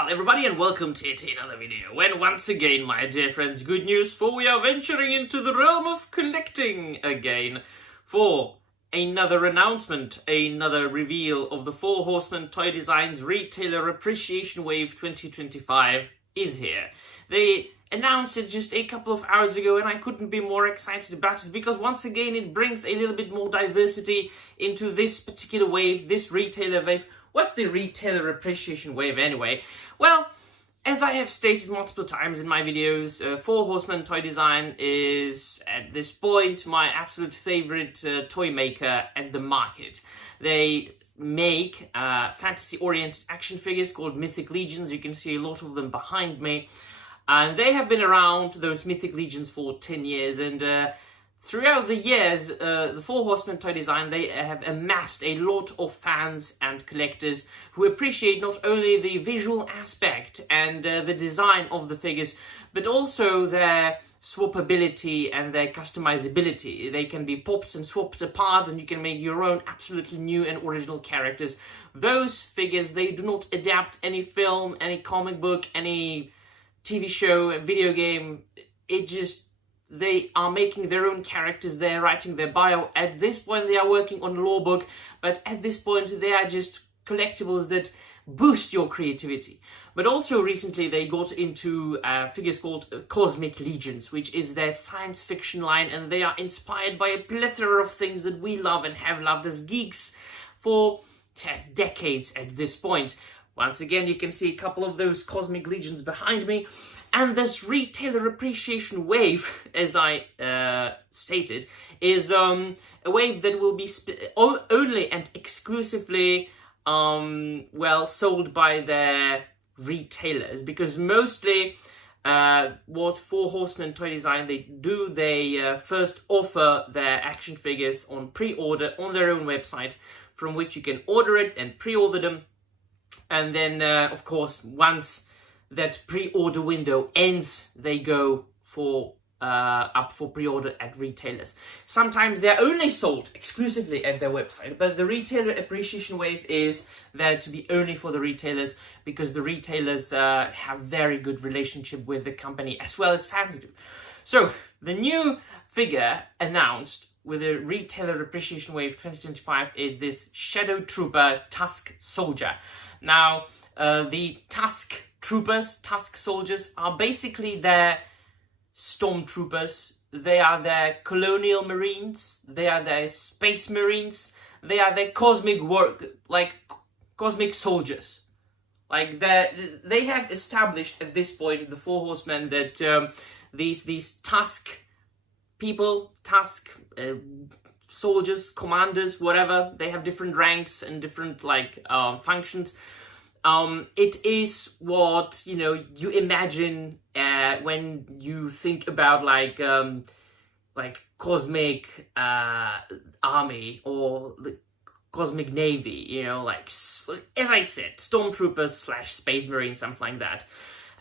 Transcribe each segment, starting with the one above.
Well, everybody, and welcome to yet another video. When once again, my dear friends, good news, for we are venturing into the realm of collecting again for another announcement, another reveal of the Four Horsemen Toy Designs Retailer Appreciation Wave 2025 is here. They announced it just a couple of hours ago, and I couldn't be more excited about it because once again it brings a little bit more diversity into this particular wave, this retailer wave. What's the retailer appreciation wave anyway? Well, as I have stated multiple times in my videos, Four Horsemen Toy Design is, at this point, my absolute favorite toy maker at the market. They make fantasy-oriented action figures called Mythic Legions. You can see a lot of them behind me. And they have been around, those Mythic Legions, for 10 years. And throughout the years, the Four Horsemen Toy Design, they have amassed a lot of fans and collectors who appreciate not only the visual aspect and the design of the figures, but also their swappability and their customizability. They can be popped and swapped apart, and you can make your own absolutely new and original characters. Those figures, they do not adapt any film, any comic book, any TV show, video game. They are making their own characters, they're writing their bio. At this point, they are working on a lore book, but at this point, they are just collectibles that boost your creativity. But also recently, they got into figures called Cosmic Legions, which is their science fiction line, and they are inspired by a plethora of things that we love and have loved as geeks for decades at this point. Once again, you can see a couple of those Cosmic Legions behind me. And this retailer appreciation wave, as I stated, is a wave that will be only and exclusively sold by their retailers. Because mostly what Four Horsemen Toy Design, they first offer their action figures on pre-order on their own website, from which you can order it and pre-order them. And then, of course, once that pre-order window ends, they go for up for pre-order at retailers. Sometimes they're only sold exclusively at their website, but the retailer appreciation wave is there to be only for the retailers, because the retailers have very good relationship with the company, as well as fans do. So the new figure announced with the retailer appreciation wave 2025 is this Shadow Trooper Tusk Soldier. Now, the Tusk Troopers, Tusk Soldiers, are basically their stormtroopers. They are their colonial marines. They are their space marines. They are their cosmic cosmic soldiers. Like they have established at this point, the Four Horsemen, that these Tusk people, Tusk soldiers, commanders, whatever, they have different ranks and different functions. It is what, you imagine when you think about cosmic army or the cosmic navy, as I said, stormtroopers / space marines, something like that.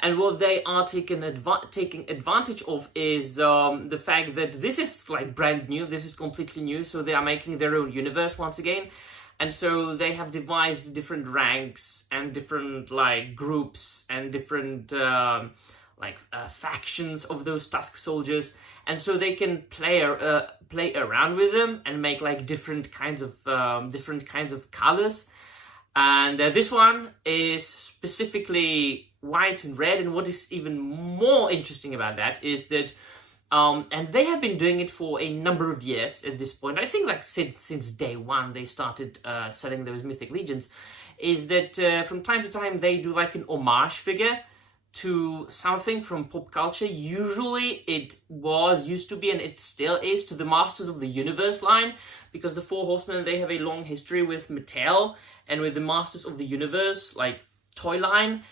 And what they are taking advantage of is the fact that this is brand new, this is completely new, so they are making their own universe once again. And so they have devised different ranks and different groups and different factions of those Tusk soldiers, and so they can play around with them and make different kinds of colors. And this one is specifically white and red. And what is even more interesting about that is that and they have been doing it for a number of years at this point. I think since day one they started selling those Mythic Legions. Is that from time to time they do an homage figure to something from pop culture. Usually it used to be, and it still is, to the Masters of the Universe line, because the Four Horsemen, they have a long history with Mattel and with the Masters of the Universe toy line.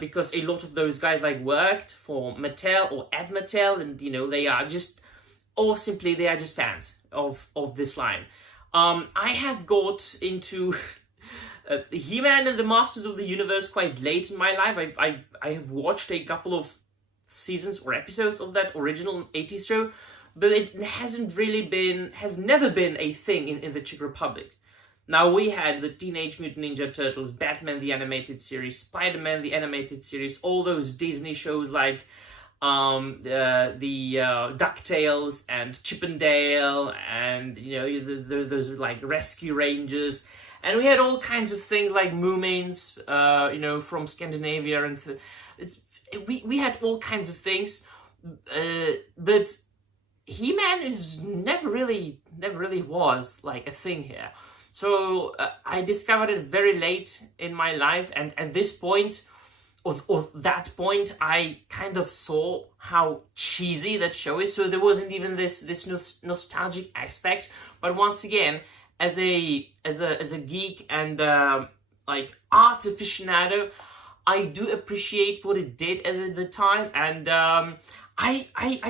Because a lot of those guys worked for Mattel or at Mattel, and they are just fans of this line. I have got into He-Man and the Masters of the Universe quite late in my life. I have watched a couple of seasons or episodes of that original 80s show, but it has never been a thing in the Czech Republic. Now we had the Teenage Mutant Ninja Turtles, Batman the Animated Series, Spider-Man the Animated Series, all those Disney shows like DuckTales and Chip and Dale, and you know those like Rescue Rangers, and we had all kinds of things like Moomins, you know, from Scandinavia, and we had all kinds of things, but He-Man is never really was like a thing here. So I discovered it very late in my life, and at this point, or that point, I kind of saw how cheesy that show is. So there wasn't even this nostalgic aspect. But once again, as a geek and like art aficionado, I do appreciate what it did at the time, and I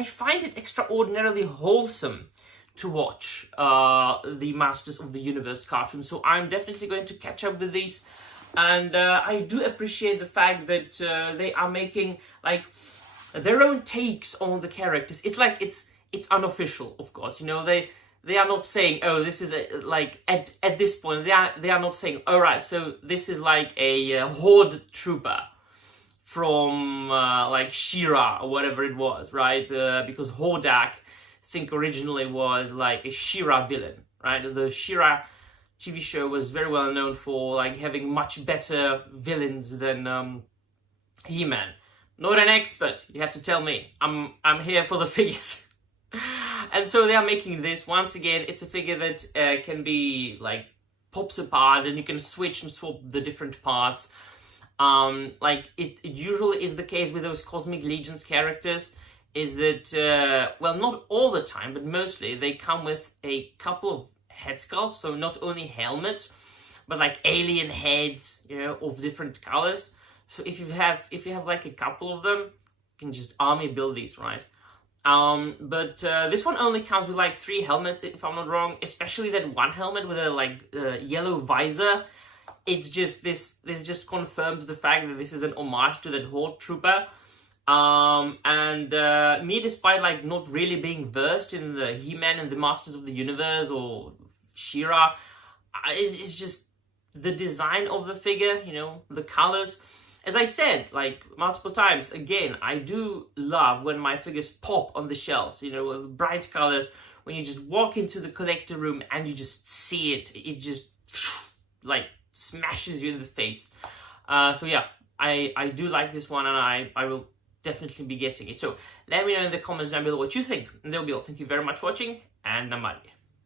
find it extraordinarily wholesome to watch the Masters of the Universe cartoon. So I'm definitely going to catch up with these, and I do appreciate the fact that they are making like their own takes on the characters. It's like it's unofficial, of course. You know, they are not saying, oh, this is like at this point they are not saying, all right, so this is like a Horde trooper from like She-Ra or whatever it was, right? Because Hordak, I think originally was like a She-Ra villain, right? The She-Ra TV show was very well known for like having much better villains than He-Man. Not an expert, you have to tell me. I'm here for the figures. And so they are making this. Once again, it's a figure that can be like pops apart, and you can switch and swap the different parts. Like it usually is the case with those Cosmic Legions characters, is that, well, not all the time, but mostly they come with a couple of head sculpts, so not only helmets, but like alien heads, you know, of different colors. So if you have like a couple of them, you can just army build these, right? But this one only comes with like 3 helmets, if I'm not wrong, especially that one helmet with a like yellow visor. It's just this just confirms the fact that this is an homage to that Horde trooper. And me, despite like not really being versed in the He-Man and the Masters of the Universe or She-Ra, it's just the design of the figure, you know, the colors. As I said, like multiple times, again, I do love when my figures pop on the shelves, you know, with bright colors. When you just walk into the collector room and you just see it, it just like smashes you in the face. So yeah, I do like this one, and I will definitely be getting it. So let me know in the comments down below what you think. And there will be all. Thank you very much for watching, and I'm out.